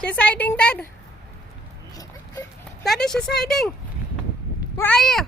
She's hiding, Dad. Daddy, she's hiding. Where are you?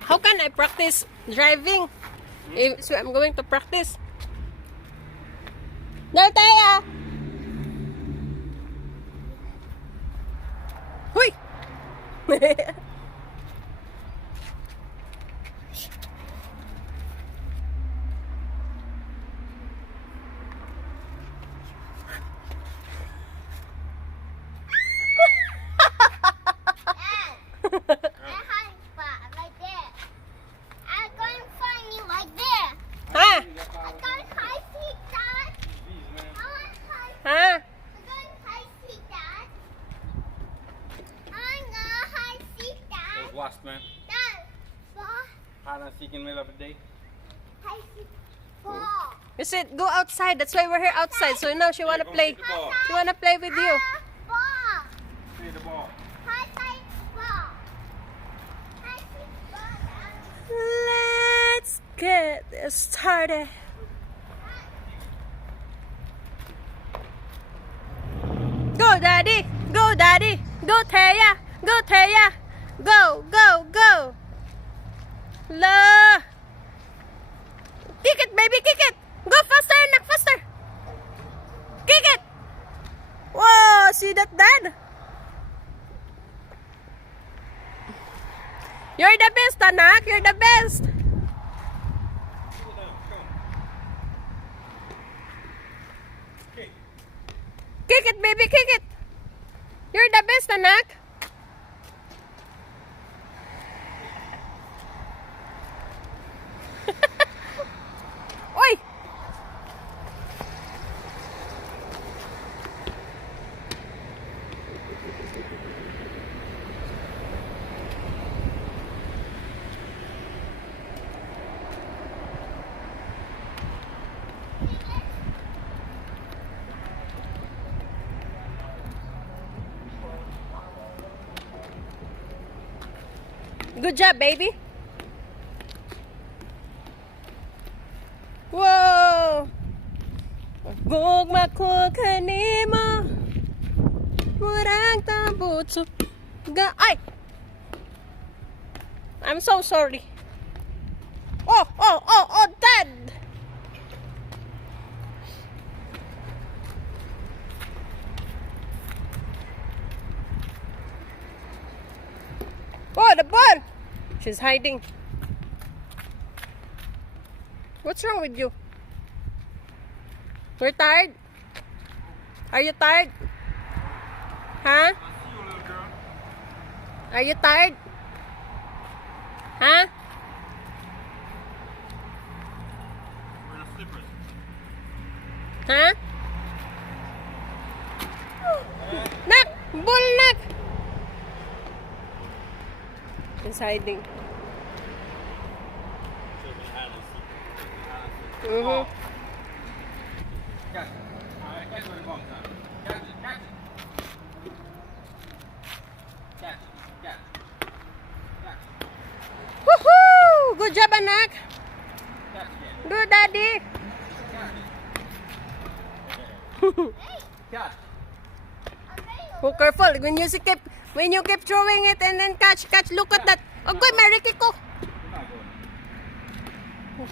How can I practice driving? So I'm going to practice. There, Taya! Huy! Lost man. Hide and seek in the middle of the day. You said go outside. That's why we're here outside. So now she wanna play. She wanna play with you. See the ball. Let's get this started. Go, Daddy. Go, Daddy. Go, Taya. Go, Taya. Go, go, go. La. Kick it, baby, kick it. Go faster, Anak, faster. Kick it. Whoa, see that, Dad? You're the best, Anak. You're the best. Kick it, baby, kick it. You're the best, Anak. Oi! Good job, baby. Whoa! Gugma ko kanimo murang tambutso ga ay! I'm so sorry. Oh, Dad! Oh, the ball! She's hiding. What's wrong with you? You're tired? Are you tired? Huh? Are you tired? Huh? Huh? Nak! Bull, Nak! He's hiding. Mm-hmm. Woohoo! Good job, Anak. Do, Daddy. Oh, careful when you keep throwing it and then catch. Look at that. Oh, good, Mariki ko.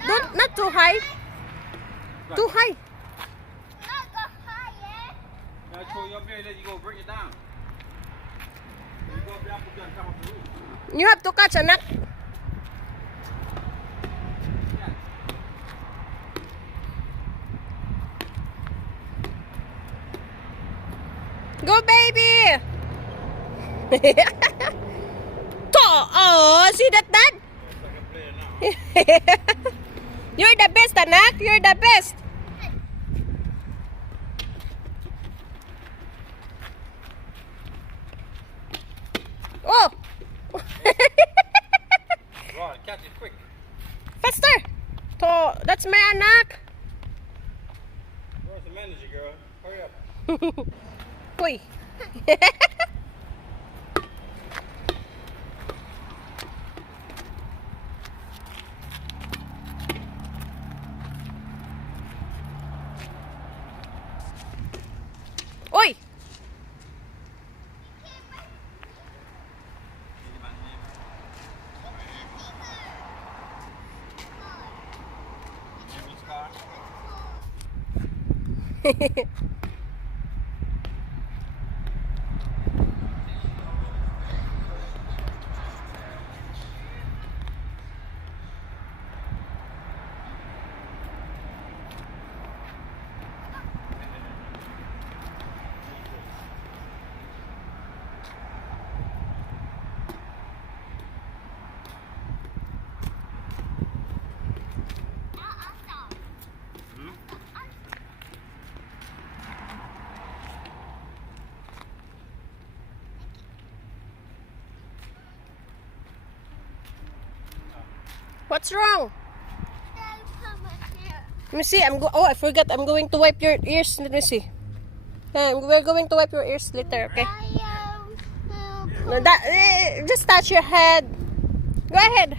Don't, not too high. Too high. I'll throw you up here and then you go bring it down. You go up there, put it on top of the roof. You have to catch, Anak. Go, baby! Oh, see that, Dad? You're the best, Anak. You're the best. Oh! Right, catch it quick. Faster! That's my Anak. Where's the manager, girl? Hurry up. Uy. Uy. What's wrong? Let me see. Oh, I forgot. I'm going to wipe your ears. Let me see. We're going to wipe your ears later, okay? No, just touch your head. Go ahead.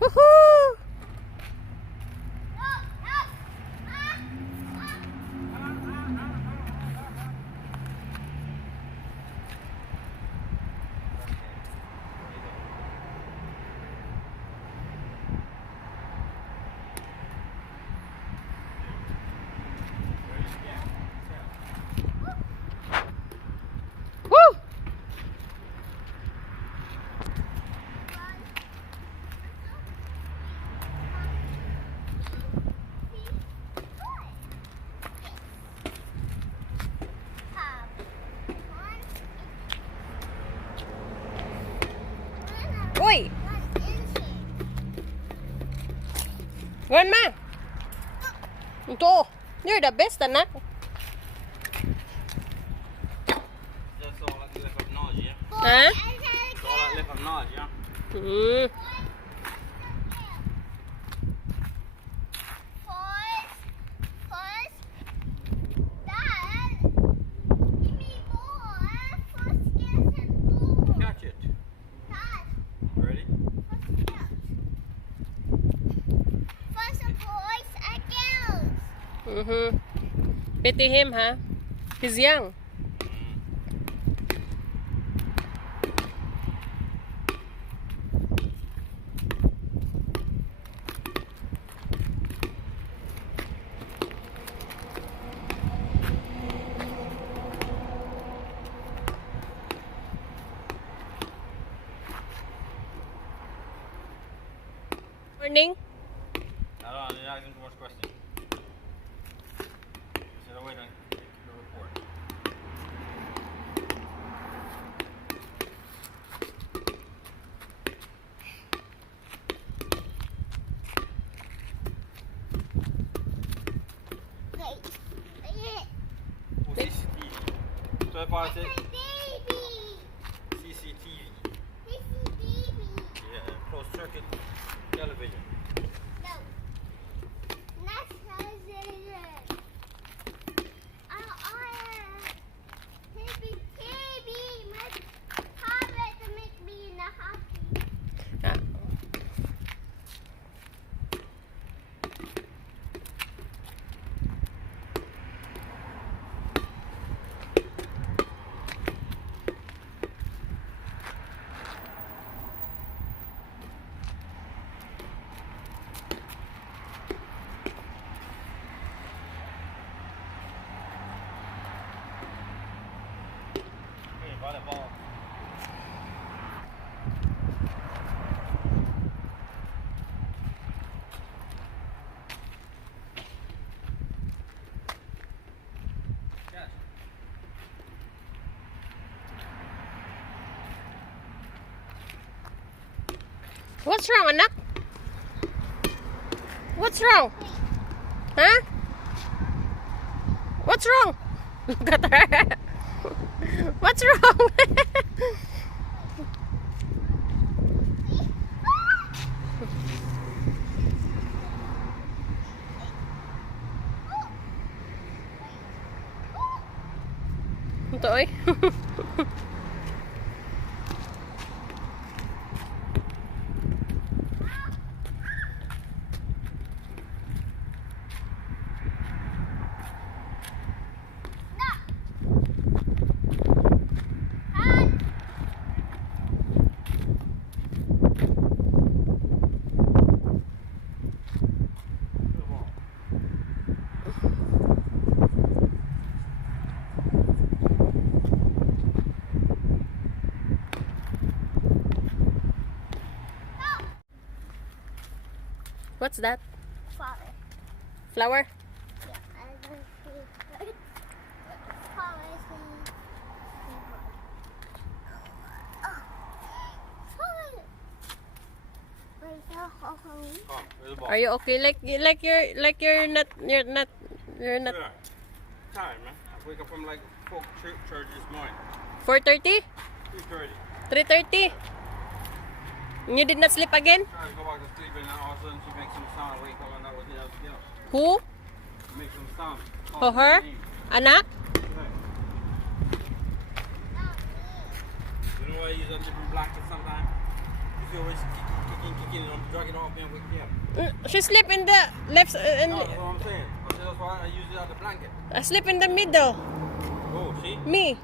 Woohoo! Woo! Uy! Grandma! Ito. You're the best, anak. That's all that left of nausea. Ha? That's all that left of nausea. Hmm. Catch it. Ready? Mm-hmm. Pity him, huh? He's young. Morning. No, you're asking too much questions. Instead of waiting the report. Oh, CCTV. So if I say CCTV. Yeah, closed circuit television. Ah. Okay, volleyball. Catch. What's wrong, anak? What's wrong? Huh? What's wrong? Look at her. What's wrong? What's that? Flower. Flower? Yeah, I don't see it. Flowers and flowers. Wait, Come, where's the ball? Are you okay? You're not. Yeah. Tired, man. I wake up from like 4 church this morning. 4:30? 3:30. 3:30? You did not sleep again? Trying to go back to sleep and then all of a sudden she makes some sound. Wake up and that was the other girl. Who? Make some sound. Oh, her? Anak? You know why I use a different blanket sometimes? You feel always kicking, I'm dragging off and wake me up. She sleep in the left. No, that's what I'm saying. That's why I use it as a blanket. I sleep in the middle. Oh, see? Me.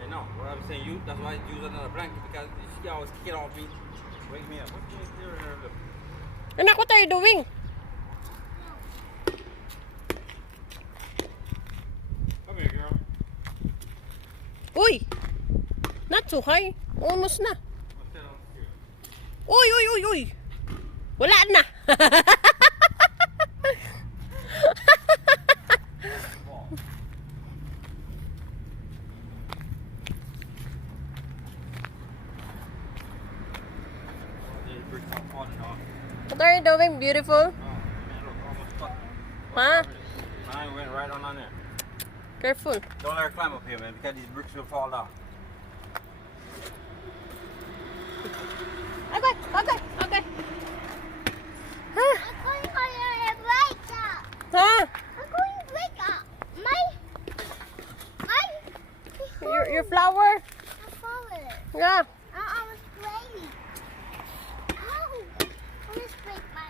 I know. What I'm saying, that's why I use it as a blanket because she always kicking off me. Wake me up. What do you doing here? Anak, what are you doing? Come here, girl. Uy! Not too high. Almost na. What's that on here? Uy! Wala na. What are you doing, beautiful? Oh, man, look, almost stuck. Huh? Mine went right on there. Careful. Don't let her climb up here, man, because these bricks will fall down. Okay. I'm going for your break up. Huh? I'm going to break up. Your flower? My flower. Yeah. I was playing. Ow! I just break my.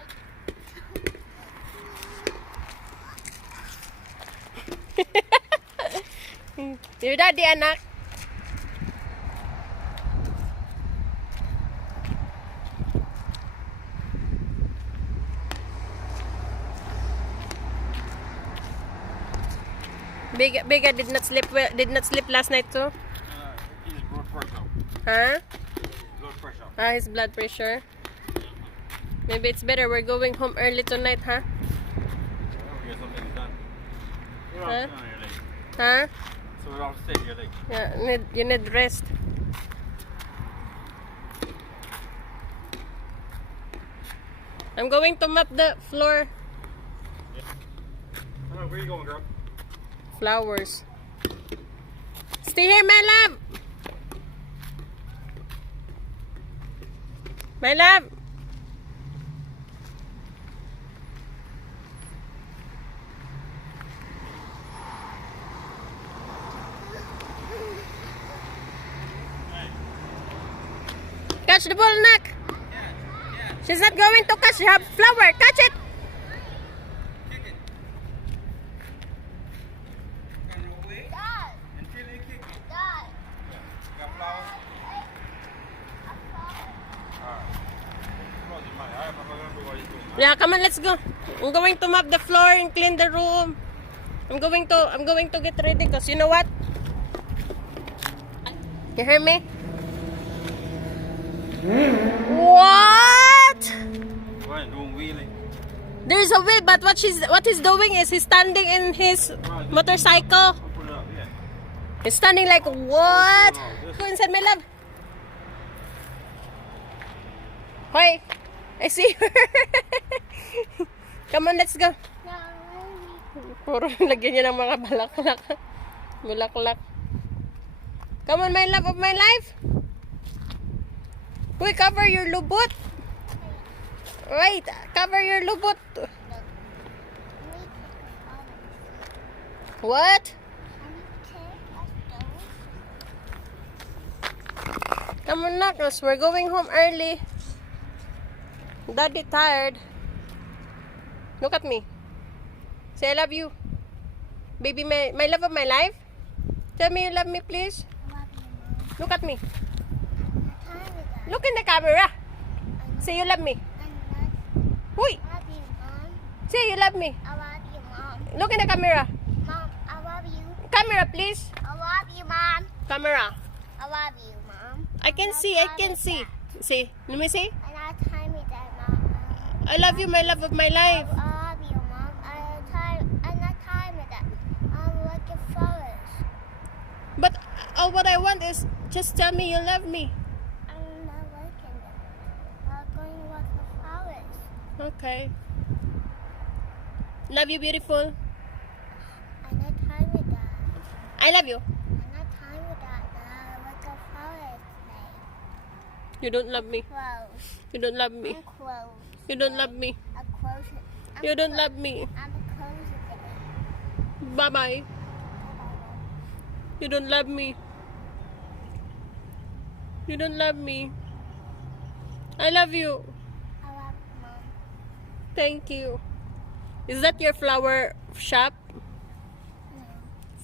Your daddy, anak. Bega did not sleep last night too. His blood pressure. Huh? Blood pressure. His blood pressure. Maybe it's better we're going home early tonight, huh? Get something done. You're Huh? on your leg. Huh? So we're all stay your leg. Yeah, you need rest. I'm going to mop the floor. Where you going, girl? Flowers. Stay here, my love. My love. Catch the ball, Nak. She's not going to catch her flower. Catch it. Kick it. Got no way Dad, until you kick it. Dad. Got flowers? Alright. Close your mind. I remember what you're doing. Yeah, come on, let's go. I'm going to mop the floor and clean the room. I'm going to get ready because you know what? You hear me? What? Right, doing wheeling. There's a wheel, but what he's doing is he's standing in his motorcycle. Pull it up, yeah. He's standing like what? Go inside, my love. Hoy, I see her. Come on, let's go. Puro lagyan niya ng mga balaklak. Bulaklak. Come on, my love of my life. Uy, cover your lubot. Wait, cover your lubot. What? Come on, Knuckles. We're going home early. Daddy tired. Look at me. Say I love you. Baby, my love of my life. Tell me you love me, please. I love you, Mom. Look at me. What time is it? Look in the camera. Say you love me. Uy! I love you, Mom. Say you love me. I love you, Mom. Look in the camera. Mom, I love you. Camera, please. I love you, Mom. Camera. I love you, Mom. I can see. I can see. See. Let me see. And what time is that, Mom? I love you, my love of my life. I love you, Mom. And what time is that? I'm looking flowers. But all what I want is just tell me you love me. I'm not looking at it. I'm going to look for flowers. Okay. Love you, beautiful. And what time is that? I love you. And what time is that? I'm looking for flowers today. You don't love me. Close. You don't love me. I'm close. You don't love me. I'm close. You don't love me. I'm close today. Bye-bye. Bye-bye. You don't love me. You don't love me. I love you. I love you, Mom. Thank you. Is that your flower shop? No.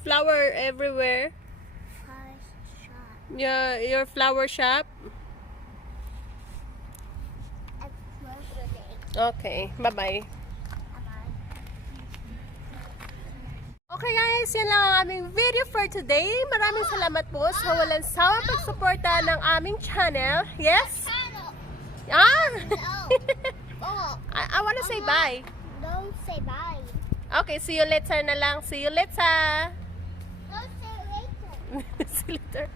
Flower everywhere. Flowers shop. Yeah, your flower shop. I'm close today. Okay, bye-bye. Bye-bye. Okay guys, yan lang ang aming video for today. Maraming salamat po sa walang sawang pagsuporta ng aming channel. Yes? Channel. Ah! No. Oh, I wanna say bye. don't say bye. Okay, see you later na lang. See you later. Don't say later. See you later.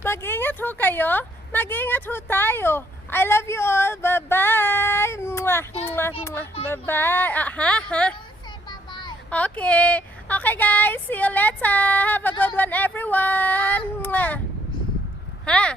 Mag-ingat ho kayo. Mag-ingat ho tayo. I love you all. Bye-bye. Mwah, mwah, mwah. Bye-bye. Ha? Don't say bye-bye. Okay. Okay guys, see you later. Have a good one everyone. Mwah. Ha?